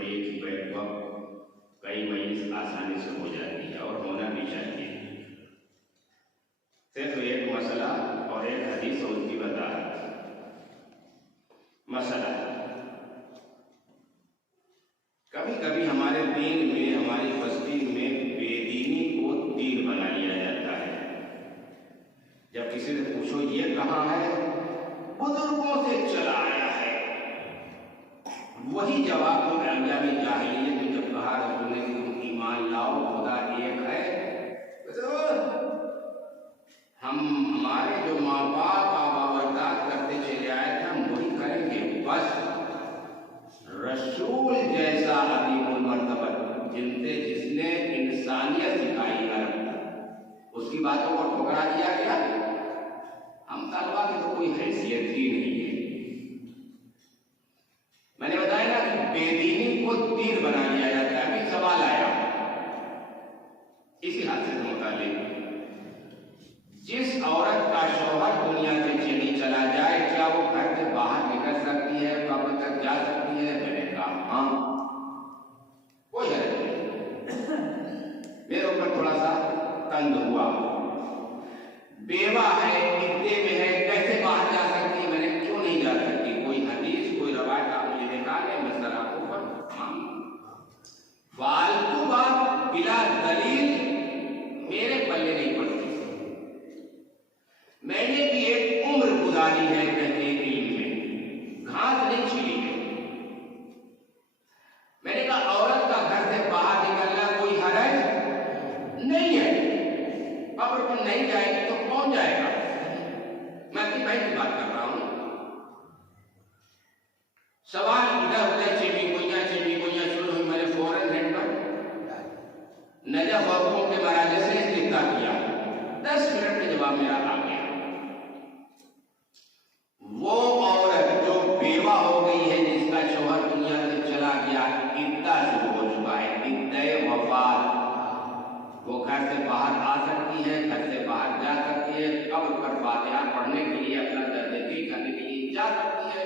पढ़िए कि बैक वक्त कई महीने आसानी से हो जाती है और होना भी चाहिए। सिर्फ एक मसला और एक हदीस और उसकी वजाहत। मसला, कभी कभी हमारे दीन में, हमारी बस्ती में बेदीनी को दीन बना लिया जाता है। जब किसी से पूछो ये कहाँ है, बुजुर्गों से चला आया है। वही जवाब तो अयामी जाहिलियत में जब कहा रसूल ने कि तुम ईमान लाओ खुदा एक है, हम हमारे जो माँ बाप आबावरदाद करते चले आए थे हम वही करेंगे बस। रसूल जैसा अजीमुल मर्तबत जिसने इंसानियत सिखाई है उसकी बातों को ठुकरा दिया गया। हम तलवा की तो कोई हैसियत ही नहीं है। मैंने बताया ना कि बेदीनी को दीन बना लिया जाता है। अभी सवाल आया इसी हादसे से मुताल्लिक, जिस औरत का शौहर दुनिया से चली चला जाए क्या वो घर से बाहर निकल सकती है, कब्र तक जा सकती है? मैंने कहा हाँ, कोई हर्ज नहीं। मेरे ऊपर थोड़ा सा तंज हुआ, बेवा है, इद्दे में है, कैसे बाहर जा सकती है? मैंने क्यों नहीं जा सकती? कोई हदीस कोई रवायत आप मुझे दिखा दें, मैं सर आपको फालतू बात बिला दलील मेरे पल्ले नहीं पड़ती। मैंने भी एक उम्र गुजारी है कहते इल्म में, घास नहीं छिली है। मैंने कहा औरत का घर से बाहर निकलना कोई हरज नहीं है। कब्र पर नहीं जाएगी तो कौन जाएगा? मैं अपनी बहन की बात कर रहा हूं। सवाल इधर उधर चेमी गोइया शुरू हुई। मैंने फौरन नेट पर नजफ औरतों के मराजे से इस्तिफ्ता किया। 10 मिनट में जवाब मेरा आ गया। वो औरत जो बेवा हो गई है, जिसका शौहर दुनिया से चला गया, इद्दा शुरू हो चुका है, इद्दे वफात, वो घर से बाहर आ सकती है, घर से बाहर जा सकती है, कब्र पर फातिहा पढ़ने के लिए, अपना दर्द दिल करने के लिए जा सकती है।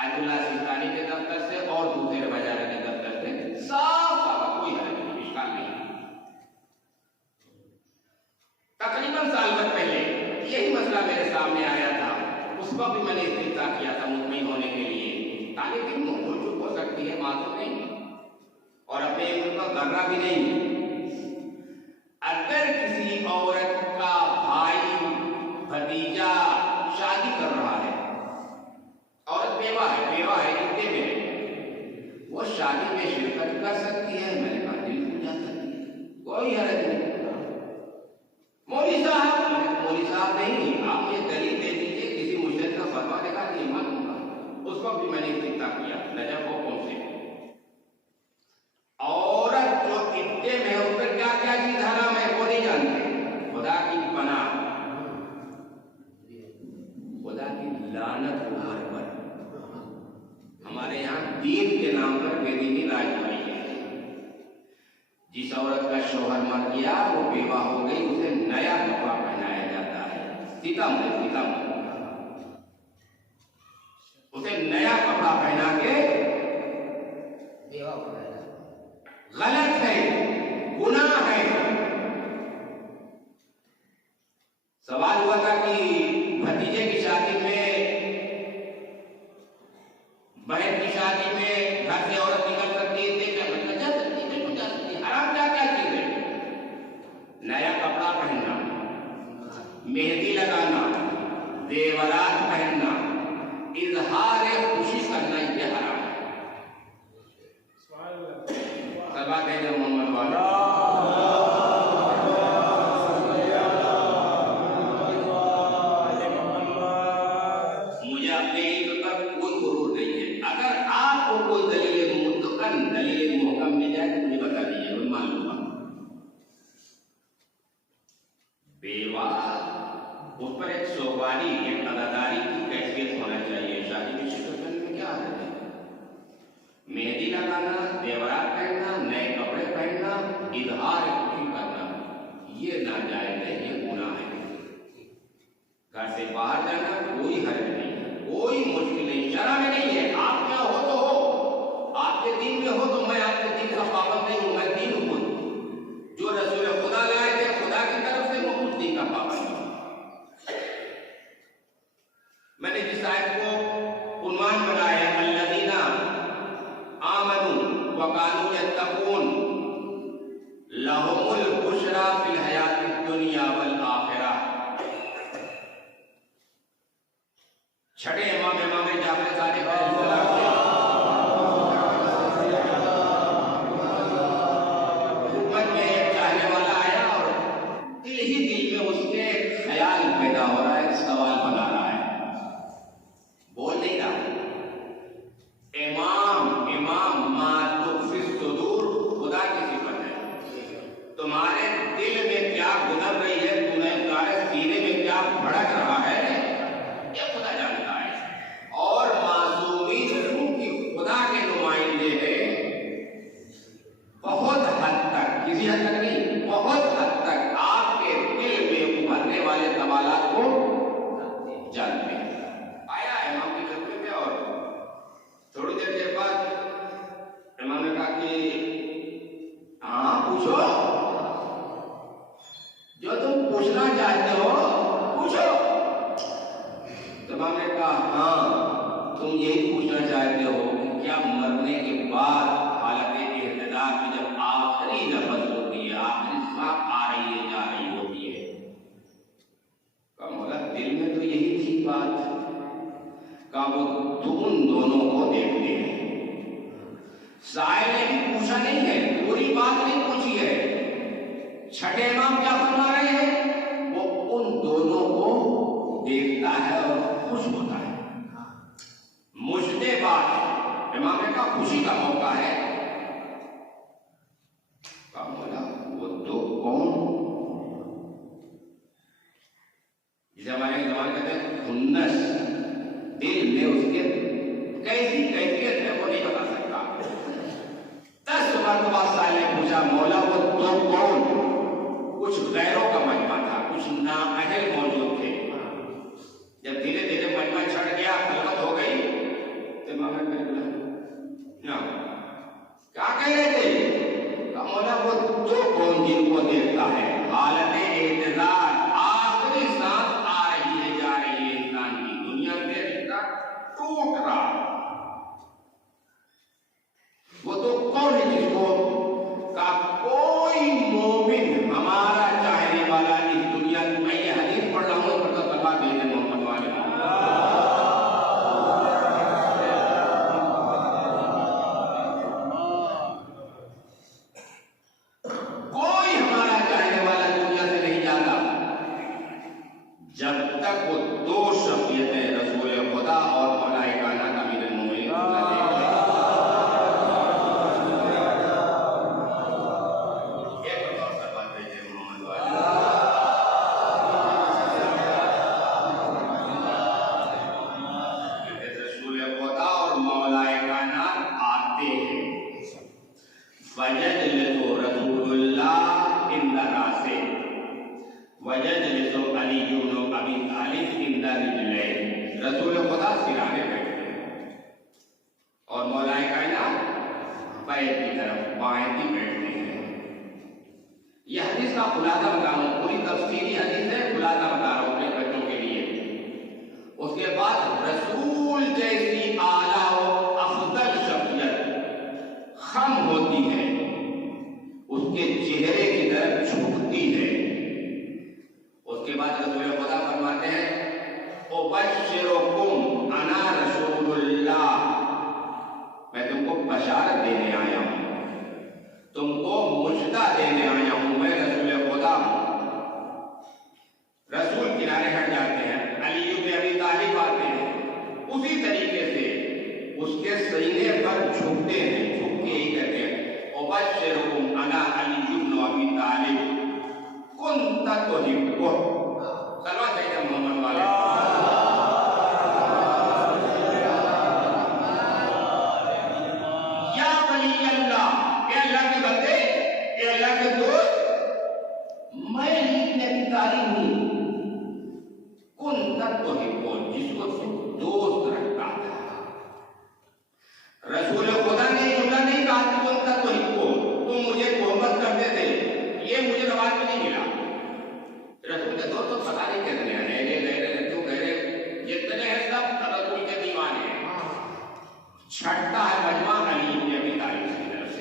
आयतुल्लाह सिस्तानी के दफ्तर से और दूसरे बाजार के दफ्तर से साफ कोई हरज नहीं, इश्काल नहीं। तकरीबन साल भर पहले यही मसला मेरे सामने आया था। उस वक्त भी मैंने इस्तिफ्ता किया था मुतमईन होने के लिए। तालिब इल्म भूल चूक हो सकती है, मासूम नहीं और अपने इल्म का गर्रा भी नहीं। अगर किसी औरत का भाई भतीजा शादी कर रहा है, औरत बेवा है इद्दे में है, वो शादी में शिरकत कर सकती है। मैंने कहा बिल्कुल जा सकती है, कोई हरज नहीं। मौलवी साहब नहीं, आप मुझे दलील दे दीजिए, किसी मुजतहिद का फतवा देखा नहीं मानूंगा। उस वक्त भी मैंने इस्तिफ्ता किया नजफ हुक्म से। औरत जो इद्दे में है उस पर क्या क्या चीज हराम है वो नहीं जानते। खुदा की पनाह, खुदा की लानत उम्र पर। हमारे यहाँ दीन के नाम पर बेदीनी राज हुई है। जिस औरत का शौहर मर गया, वो बेवा हो गई, उसे नया कपड़ा पहनाया जाता है। सितम है, सितम। उसे नया कपड़ा पहना के बेवा बनाया, गलत है, गुनाह है। सवाल हुआ था कि भतीजे की शादी में, बहन की शादी में घर से औरत निकल सकती है, जा सकती है, बिल्कुल जा सकती है। हराम क्या क्या चीज है? नया कपड़ा पहनना, मेहंदी लगाना, जेवरात पहनना, इजहार खुशी करना, ये हराम है। सवाल है मोहम्मद वाला। बेवा, उस पर एक सोगवारी, एक अदादारी की कैफियत होना चाहिए। शादी में शिरकत करने में क्या आदत है? मेहंदी लगाना, जेवरात पहनना, नए कपड़े पहनना, इजहार खुशी करना, ये नाजायज है, ये गुनाह है। घर से बाहर जाना कोई हर्ज नहीं है, कोई मुश्किल नहीं, शरम में नहीं है। आप क्या हो तो हो, आपके दीन में वकानू यत्तकून लहुमुल बुशरा फिल हयातिद दुनिया वल आखिरा। छठे इमाम जाफर सादिक हुकूमत में एक चाहने वाला आया और दिल ही दिल में उसके ख्याल पैदा हो रहा है, सवाल बना रहा है, बोल नहीं रहा। इमाम मातुफिस सुदूर, खुदा की सिफत है। तुम्हारे दिल में क्या गुजर रही है, तुम्हारे सीने में क्या भड़क रहा है, ये खुदा जानता है। और मासूमी क्योंकि खुदा के नुमाइंदे हैं, बहुत हद तक, किसी हद तक नहीं, बहुत हद तक आपके दिल में उभरने वाले सवालात को जानते हैं। आया इमाम की खिदमत में और थोड़ी देर के बाद इमाम ने कहा कि हाँ पूछो, जो तुम पूछना चाहते हो पूछो। तो इमाम ने कहा हाँ, तुम यही पूछना चाहते हो कि क्या मरने के बाद हालत इहतिदार में जब आखिरी नफस होती है, आखिरी सांस आ रही है जा रही होती है, का मौला दिल में तो यही थी बात का वो तुम दोनों को देखते हैं। साहिल ने भी पूछा नहीं है, पूरी बात नहीं पूछी है। छठे इमाम क्या फरमा रहे हैं, वो उन दोनों को देखता है और खुश होता है। मुझे बात इमाम ने कहा खुशी का मौका है। का मौला वो दो कौन, जिसे हमारे जमाने कहते हैं खुन्नस, दिल में उसके कैसी कैफियत है वो नहीं बता सकता। 10 मरतबा साहिल ने पूछा मौला वो दो कौन, कुछ गैरों का मजमा था, कुछ नाअहल मौजूद थे। जब धीरे धीरे मजमा छट गया, खलवत हो गई, तो इमाम ने कहा क्या कह रहे थे, कहा मौला वो दो कौन जिनको देखता है हालत इंतजार, आखिरी सांस आ रही है जा रही है इंसान की, दुनिया में रिश्ता टूट रहा, वो तो कौन है जिसको का कोई मोमिन हमारा चाहने वाला इस दुनिया में, ये हदीस पढ़ रहा हूं पर तो सल्लल्लाहु अलैहि मोहम्मद वाले कोई हमारा चाहने वाला दुनिया से नहीं जाता जब तक वो दो शख्सियतें रसूल खुदा और मलाइका ना अमीरुल मोमिनीन रसूल खुदा सिराने बैठते हैं और मौलाए कायनात पैर की तरफ बाएं की बैठते हैं। यह हदीस का खुलासा बता रहा हूं, पूरी तफसीली हदीस है, खुलासा बता रहा हूं अपने बच्चों के लिए। उसके बाद रसूल जैसी आला और अफजल शख्सियत खम होती है, उसके चेहरे की तरफ झुकती है। उसके बाद रसूल खुदा फरमाते हैं उबश्शिरुकुम अना रसूलुल्लाह, मैं तुमको बशारत देने आया हूं, तुमको मुजदा देने आया हूं, मैं रसूल खुदा हूं। रसूल किनारे हट जाते हैं, अली इब्न अबी तालिब आते हैं, उसी तरीके से उसके सीने पर झुकते हैं, झुक के ही कहते हैं उबश्शिरुकुम अना अली इब्न अबी तालिब कुंत तुहिब्बु, सल्लल्लाहु अलैहि मोहम्मद वाले जिसको दोस्त रखता था। रसूल खुदा ने जुमला नहीं कहा कि तुम मुझे तोहमत करते थे, ये मुझे रवाज में नहीं मिला। रसूल के दोस्त तो पता नहीं कितने हैं, लड्डू गहरे जितने हैं सब रसूल के दीवाने हैं। छठता है मजमा अली इब्न अबी तालिब की तरफ से।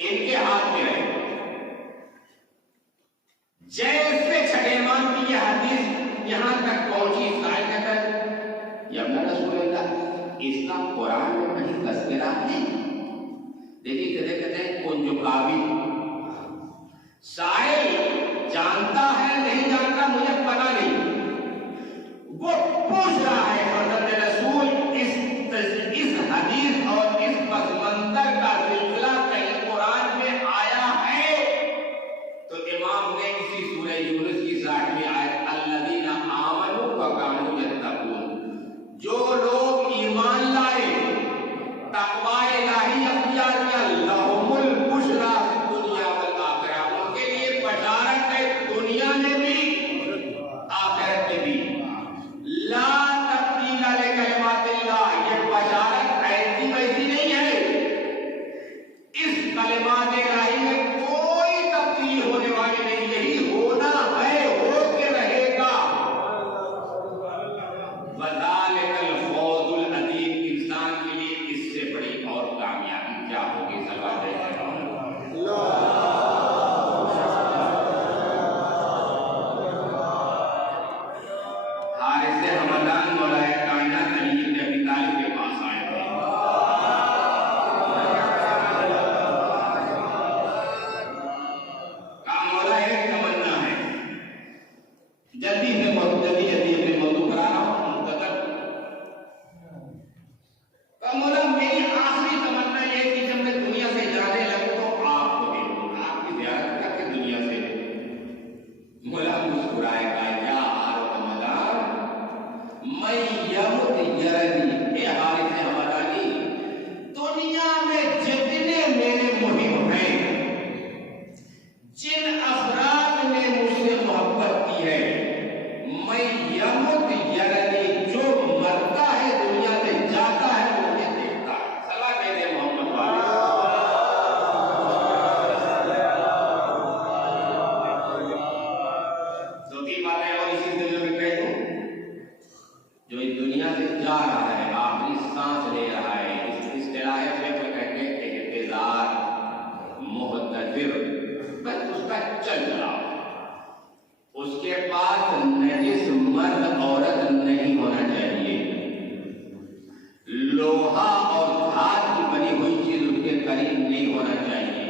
इनके हाथ में है। जैसे छठे इमाम की यह हदीस यहां तक पहुंची, साहिब तक, यमुना रसूलुल्लाह, इसका कुरान में कहीं तस्करा है? देखिए कहते कहते हैं कुंजुकाबी, साहिब जानता है नहीं जानता मुझे पता नहीं, वो पूछ रहा है हज़रत रसूल इस हदीस और इस पसमंजर का सिलसिला कहीं कुरान में आया है? तो इमाम ने इसी सूरह यूनुस की 60वीं आयत, अल्लज़ीना आमनू व कानू यत्तकून, जो लोग ईमान लाए, तक़वा इलाही अख्तियार किया, लहुमुल बुशरा दुनिया वल आखिरा, उनके लिए बशारत है दुनिया में भी आखिरत में भी। ला तब्दील लिकलिमातिल्लाह, ये बशारत ऐसी वैसी नहीं है, इस कलिमात इलाही में कोई तब्दील होने वाली नहीं, यही होना है, हो के रहेगा। वज़ालिकल फौजुल अज़ीम, इंसान के लिए इससे बड़ी और कामयाबी क्या होगी? सल्लल्लाहु अलैहि वसल्लम। हारिस हमदान मौलाए कायनात अली इब्न अबी तालिब के पास आए थे। कहा मौला एक तमन्ना है, जल्दी अपने मौजू पर आ रहा हूं मुकद्दर। कहा मौला मेरी आखिरी तमन्ना ये थी जब मैं दुनिया से जाने लगूं तो आपको देखूं, आपकी ज़ियारत करके दुनिया से। मौला मुस्कुराए, कहा या हमदान मैं यमुत यरनी, ए हारिस हमदानी, दुनिया में जितने मेरे मुहिब हैं, जिन अफराद ने मुझसे मोहब्बत की है, मैं यमुत यरनी, जो मरता है दुनिया से जाता है मुझे देखता है। सलाह दे दे मोहम्मद वाले। दो तीन बातें और इसी दुनिया में कह दूं, जो इस दुनिया से जा रहा है, आखिरी सांस ले रहा है, इस इस्तिलाह से कहते हैं इंतजार, मुहतदिर, बस उसका चल चला, उसके पास नजिस मर्द औरत नहीं होना चाहिए, लोहा और धात की बनी हुई चीज उसके करीब नहीं होना चाहिए।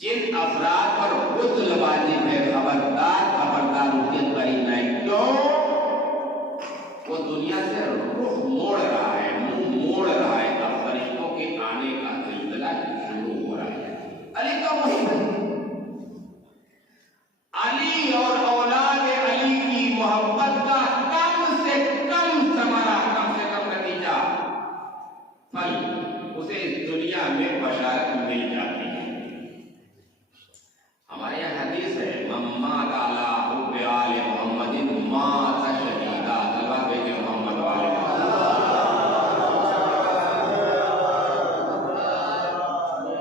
जिन अफराद पर गुस्ल वाजिब है, खबरदार उसके करीब नहीं। क्यों? वो दुनिया से रुख मोड़ रहा है, मुंह मोड़ रहा है, अब फरिश्तों के आने का सिलसिला शुरू हो रहा है। अली का वही है, अली और औलाद अली की मोहब्बत का कम से कम समरा, कम से कम नतीजा, फल उसे इस दुनिया में बशारत मिल जाती है। हमारे यहाँ हदीस है, मम्मा ताला हुब्बे आले मोहम्मदिन माता शहीदा, सल्लल्लाहु अलैहि मोहम्मद वाले।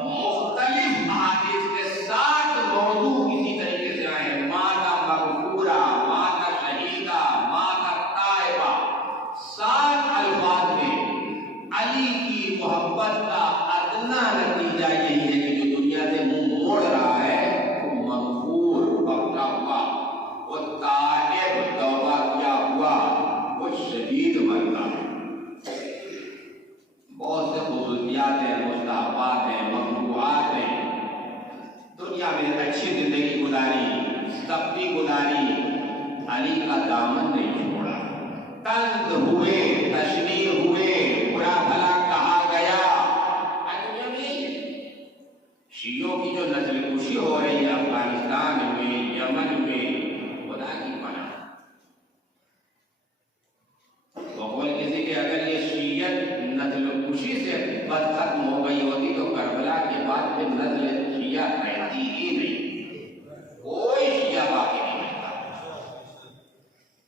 मुख्तलिफ अहादीस के 7 मौजू इसी तरीके से आए, माता मगफूरा, माता शहीदा, माता ताइबा, 7 अल्फाज में अली की मोहब्बत का अदना नतीजा यही है कि जो दुनिया से मुंह मोड़ रहा है वो मगफूर पक्का हुआ, वो ताइब तौबा किया हुआ, वो शहीद बनता है। बहुत से खुसूसियात हैं, मुस्ताहबात हैं, मखलूक़ात हैं। दुनिया में अच्छी जिंदगी गुजारी, सख्ती गुजारी, अली का दामन नहीं छोड़ा, तंज हुए, तशनीर हुए, बुरा भला कहा गया। आज दुनिया में शियों की जो नस्ल कुशी हो रही है अफगानिस्तान में, यमन में, खुदा की पनाह। बकौल किसी के अगर ये शियत नस्ल कुशी से बस खत्म हो गई होती तो करबला के बाद फिर नस्ल शिया रहती ही नहीं, कोई शिया बाकी नहीं रहता।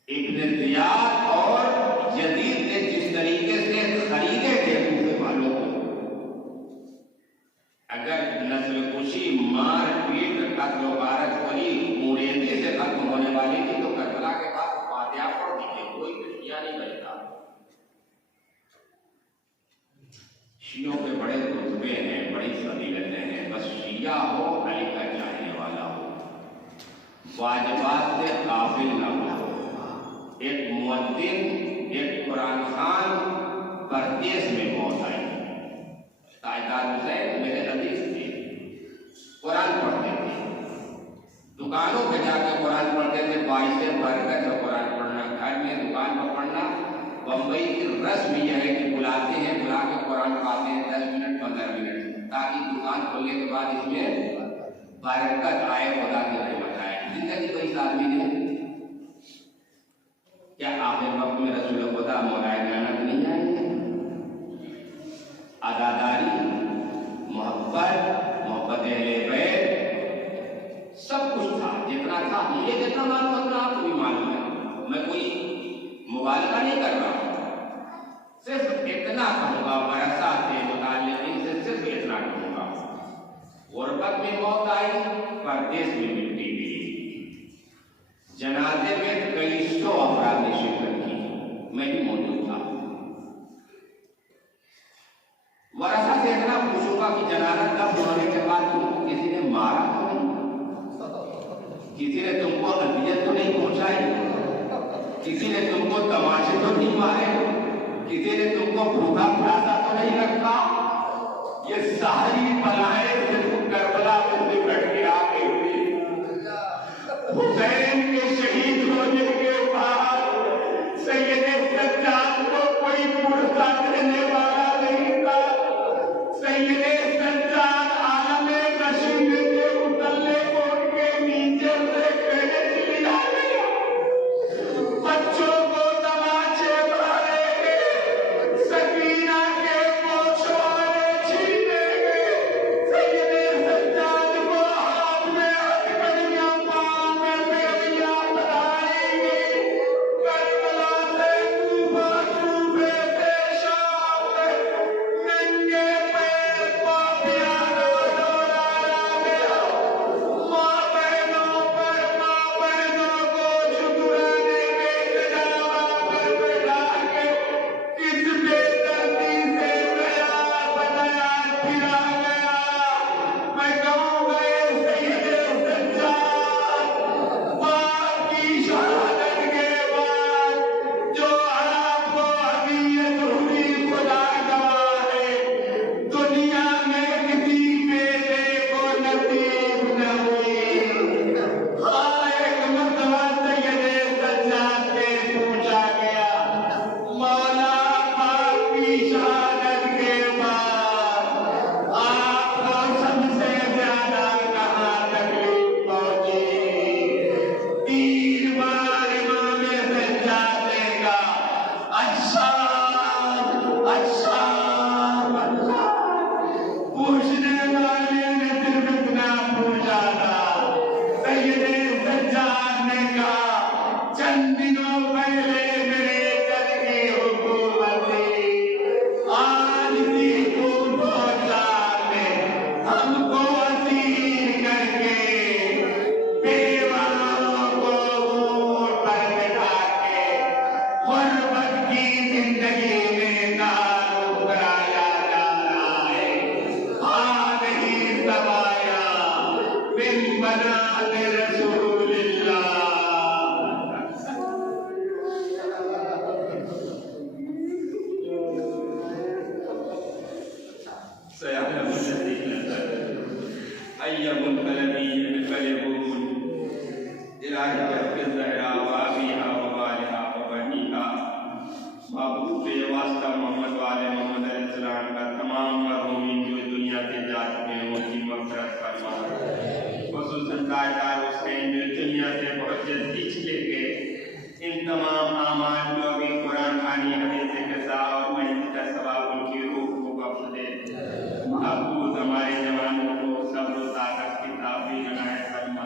इब्न ज़ियाद और यजीद ने जिस तरीके से खरीदे थे कूफे वालों को, अगर नस्ल कुशी, मार पीट, कत्ल वारत करी मुरेदी से खत्म होने वाली थी तो करबला के बाद फातिहा पढ़ दी, कोई भी शिया नहीं बचता। शियों के बड़े रुतबे हैं, बड़ी फजीलतें हैं। भैया हो, अली का चाहने वाला हो, वाजबात से काबिल न हो। एक मुअद्दिन, एक कुरान खान परदेश में मौत आई। ताजदार हुसैन मेरे हदीस थे, कुरान पढ़ते थे, दुकानों पे जाकर कुरान पढ़ते थे। बाइसे बरकत है कुरान पढ़ना, घर में दुकान पर पढ़ना। बम्बई की रस्म यह है कि बुलाते हैं, बुला के कुरान पढ़ाते हैं 10 मिनट 15 मिनट, ताकि दुकान खोलने के बाद इसमें बरकत आए, खुदा की रहमत आए। जिंदगी को इस आदमी ने क्या आखिर वक्त में रसूल खुदा मौलाए नानक नहीं आएंगे? अदादारी, मोहब्बत अहले बैत सब कुछ था, जितना था। ये जितना मालूम उतना आपको भी मालूम है, मैं कोई मुबालगा नहीं कर रहा हूं, सिर्फ इतना कहूंगा, बरसात के मुताल्लिक़ से सिर्फ इतना कहूंगा। गुरबत में मौत आई, परदेश में मिट्टी मिली। जनाजे में कई सौ अफराद ने शिरकत की, मैं भी मौजूद था। वरसा से इतना पूछूंगा कि जनाजा दफन होने के बाद तुमको किसी ने मारा तो नहीं, किसी ने तुमको अजियत तो नहीं पहुंचाई, किसी ने तुमको तमाशे तो नहीं मारे, किसी ने तुमको भूखा प्यासा तो नहीं रखा। ये सारी बलाएं सिर्फ करबला में निकट के आ गई। हुसैन के शहीद होने के बाद सैयदे सज्जाद को कोई पुरसा देने वाला नहीं था। सैयदे सज्जाद आलमे नशीब के उतरने को उनके नीचे से खींच लिया गया। बच्चों को तमाचे मारे गए, सकीना के पोछवारे छीने गए। सैयदे सज्जाद को हाथ में हथकड़ियां, पांव में बेड़ियां बनाई गई। करबला से कूफा, कूफे से शाम तक नंगे पैर पापियां डोलाया गया। माँ बहनों को शुक्राने के जनाजा पर बैठा के किस बेदर्दी से नया बनाया फिरा गया। मैं कहूँगा ये सैयदे सज्जाद बाप की शहादत के बाद जो आपको हदीयत हुई, खुदा गवाह है, दुनिया में किसी बेटे को नसीब न हुई। हाँ, एक मरतबा सैयदे सज्जाद से पूछा गया, मौला बाप की शहादत के बाद आपको सबसे ज्यादा कहाँ तकलीफ पहुंची? 3 बार इमाम सज्जाद ने कहा, अच्छा अच्छा अच्छा। पूछने वाले ने सिर्फ इतना पूछा था। सैयदे सज्जाद ने कहा, चंद दिनों पहले मेरे घर की हुकूमत थी, आज भी हमको असीर करके बेवाओं को ऊँट पर बिठा के गुर्बत की जिंदगी में तारुफ कराया जा रहा है। हाल ही सवाया बिन बनात रसूलिल्लाह। मोहम्मद वाले मोहम्मद अलैहिस्सलाम का तमाम मरहूमीन जो दुनिया से जा चुके हैं उनकी मग़फ़िरत फरमा। खुसूसन ताजदार हुसैन जो दुनिया से बहुत जल्दी चले गए, इन तमाम आमाल जो अभी कुरान खानी हदीस क़ज़ा और महफिल का सवाब उनकी रूह को बख्श दे। महबूब हमारे जवानों को सब्र और ताकत की ताबीर बनाए फरमा।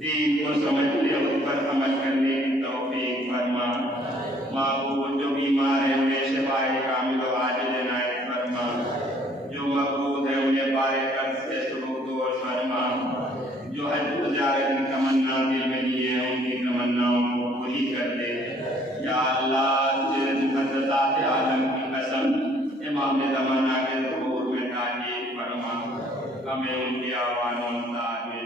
दीन को समझने उस पर अमल करने की तौफीक फरमा। महबूब जो बीमार है उन्हें शिफाए कामिल व आजिल इनायत फरमा। जो मकबूल है उन्हें बारे कर्ज से सुबह दूर फरमा। जो हज गुज़ारने की तमन्ना दिल में लिए हैं उनकी तमन्नाओं को पूरी कर दे। या अल्लाह तेरे मुक़द्दसात आलम की कसम इमाम ज़माना के ज़हूर में ताक़ीद फरमा। તમે ઉઠ્યા વાનો તારે